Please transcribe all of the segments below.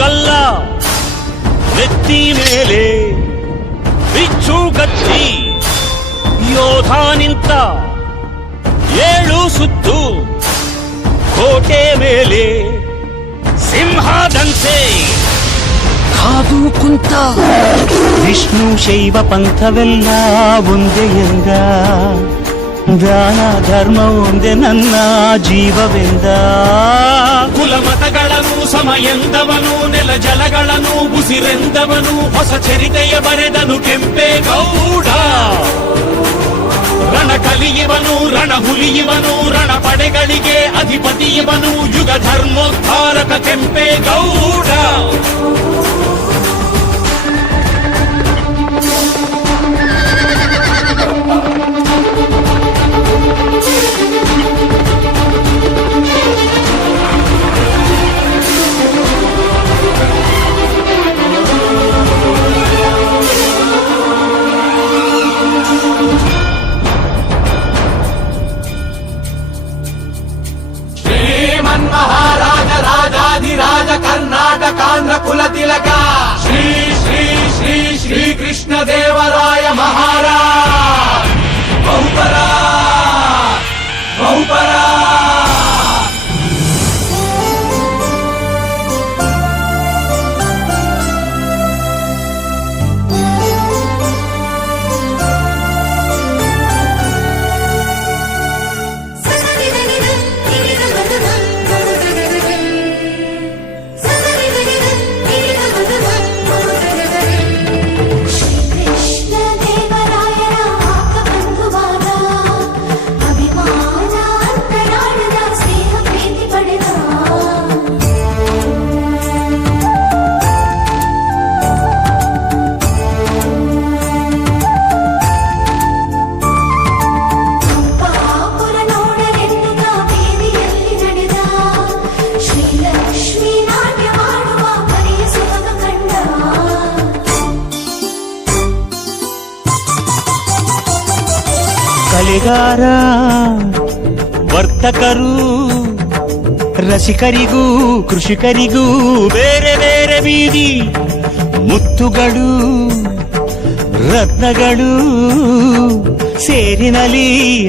ಕಲ್ಲ ನೆತ್ತಿ ಮೇಲೆ ಬಿಚ್ಚು ಗತ್ತಿ ಯೋಧ ನಿಂತ 7 ಸುತ್ತು ಕೋಟೆ ಮೇಲೆ ಸಿಂಹದಂತೆ ಕಾದು ಕುಂತ ವಿಷ್ಣು ಶೈವ ಪಂಥವೆಲ್ಲ ಒಂದೇ ಎಂದ ದಾನ ಧರ್ಮ ಒಂದೇ ನನ್ನ ಜೀವವೆಂದ ಕುಲಮತಗಳನ್ನು ಸಮ ಎಂದವನು ನೆಲ ಜಲಗಳನ್ನು ಉಸಿರೆಂದವನು ಹೊಸ ಚರಿತೆಯ ಬರೆದನು ಕೆಂಪೇಗೌಡ ರಣ ಕಲಿಯುವನು ರಣ ಹುಲಿಯುವನು ರಣ ಪಡೆಗಳಿಗೆ ಅಧಿಪತಿಯುವನು ಯುಗ ಧರ್ಮೋದ್ಧಾರಕ ಕೆಂಪೇಗೌಡ ಮಹಾರಾಜ ರಾಜಾಧಿರಾಜ ಕರ್ನಾಟಕಾಂಧ್ರ ಕುಲ ತಿಲಕ ಶ್ರೀ ಶ್ರೀ ಶ್ರೀ ಶ್ರೀ ಕೃಷ್ಣ ದೇವರಾಯ ಮಹಾರಾಜ್ ಬಹುಪರ ಬಹುಪರ ಕಲೆಗಾರ ವರ್ತಕರು ರಸಿಕರಿಗೂ ಕೃಷಿಕರಿಗೂ ಬೇರೆ ಬೇರೆ ಬೀದಿ ಮುತ್ತುಗಳು ರತ್ನಗಳು ಸೇರಿನಲ್ಲಿ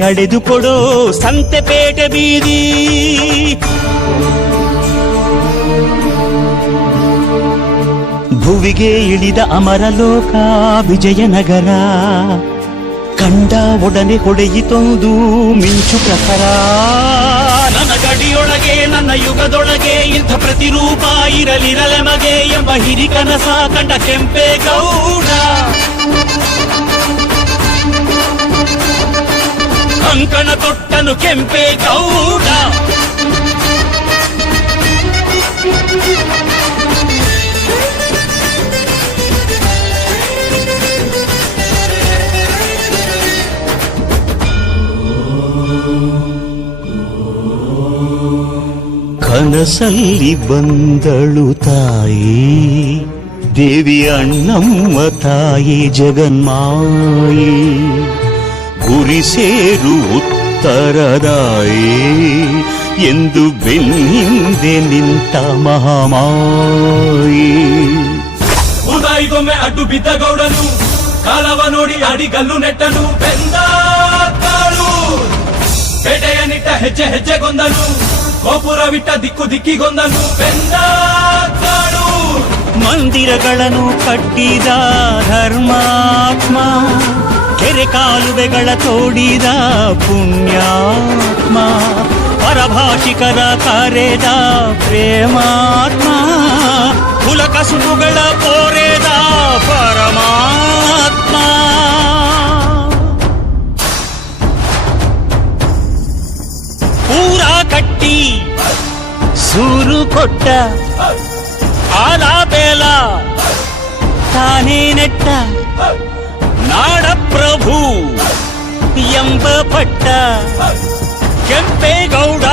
ಅಡೆದುಕೊಡೋ ಸಂತೆಪೇಟೆ ಬೀದಿ ಭುವಿಗೆ ಇಳಿದ ಅಮರಲೋಕ ವಿಜಯನಗರ ಕಂಡ ಒಡನೆ ಹೊಡೆಯಿತೊಂದು ಮಿಂಚು ಪ್ರಖರ ನನ್ನ ಗಡಿಯೊಳಗೆ ನನ್ನ ಯುಗದೊಳಗೆ ಇಂಥ ಪ್ರತಿರೂಪ ಇರಲಿರಲೆಮಗೆ ಎಂಬ ಹಿರಿಕನಸ ಕಂಡ ಕೆಂಪೇಗೌಡ ಕಂಕಣ ತೊಟ್ಟನು ಕೆಂಪೇಗೌಡ ಕನಸಲ್ಲಿ ಬಂದಳು ತಾಯಿ ದೇವಿ ಅಣ್ಣಮ್ಮ ತಾಯಿ ಜಗನ್ಮಾಯಿ ಗುರಿ ಸೇರು ಉತ್ತರದಾಯಿ ಎಂದು ಬೆನ್ನಿಂದೆ ನಿಂತ ಮಹಾಮಾಯಿ ಉದಾಯಿಗೊಮ್ಮೆ ಅಡ್ಡು ಬಿದ್ದ ಗೌಡನು ಕಾಲವ ನೋಡಿ ಅಡಿಗಲ್ಲು ನೆಟ್ಟನು ಬೆಂದ ಕಾಳು ಪೇಟೆಯ ನಿಟ್ಟ ಹೆಜ್ಜೆ ಹೆಜ್ಜೆಗೊಂದನು ಗೋಪುರವಿಟ್ಟ ದಿಕ್ಕು ದಿಕ್ಕಿಗೊಂದನು ಬೆಂದ ಕಾಡು ಮಂದಿರಗಳನ್ನು ಕಟ್ಟಿದ ಧರ್ಮಾತ್ಮ ಕೆರೆ ಕಾಲುವೆಗಳ ತೋಡಿದ ಪುಣ್ಯಾತ್ಮ ಪರಭಾಷಿಕರ ಕರೆದ ಪ್ರೇಮಾತ್ಮ ಕುಲ ಕಸುಬುಗಳ ಕೋರೆದ ಪರಮಾತ್ಮ ಪೂರ ಕಟ್ಟಿ ಸೂರು ಕೊಟ್ಟ ಆಲ ಬೇಲ ತಾನೇ ನೆಟ್ಟ ನಾಡ ಪ್ರಭು ಎಂಬ ಪಟ್ಟ ಕೆಂಪೇಗೌಡ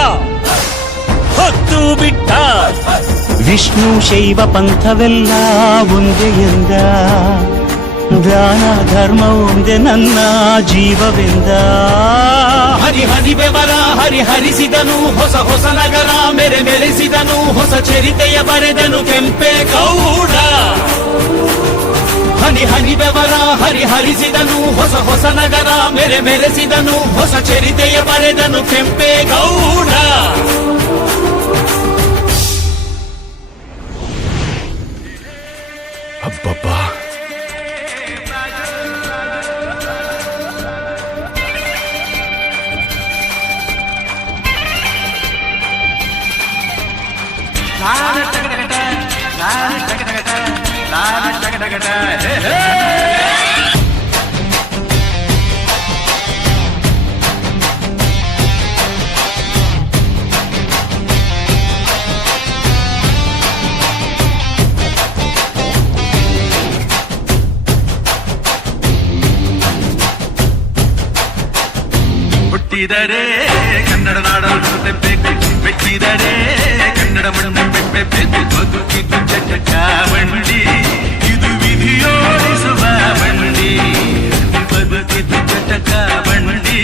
ಹೊತ್ತು ಬಿಟ್ಟ ವಿಷ್ಣು ಶೈವ ಪಂಥವೆಲ್ಲ ಒಂದೇ ಎಂದ ದಾನ ಧರ್ಮ ಒಂದೇ ನನ್ನ ಜೀವವೆಂದ. ಹರಿ ಹರಿ ಬೆವರ ಹರಿಸಿದನು ಹೊಸ ಹೊಸ ನಗರ ಮೆರೆಸಿದನು ಹೊಸ ಚರಿತೆಯ ಬರೆದನು ಕೆಂಪೇಗೌಡ. ಹನಿ ಹನಿ ಬೆವರ ಹರಿಸಿದನು ಹೊಸ ಹೊಸ ನಗರ ಮೆರೆಸಿದನು ಹೊಸ ಚರಿತೆಯ ಬರೆದನು ಕೆಂಪೇಗೌಡ. ಅಬ್ಬಬ್ಬಾ, ಹುಟ್ಟಿದರೆ ಕನ್ನಡ ನಾಡಲು ಹುಟ್ಟಬೇಕು, ಮೆಟ್ಟಿದರೆ ಕನ್ನಡ ಮಣ್ಣು ಬೆಟ್ಟಬೇಕು. ಬದುಕಿದ್ದು ಚಟಕ ಬಂಡಿ, ಇದು ವಿಧಿಯೋಡಿಸುವ ಬಂಡಿ. ಬದುಕಿದ್ದು ಚಟಕ ಬಂಡಿ,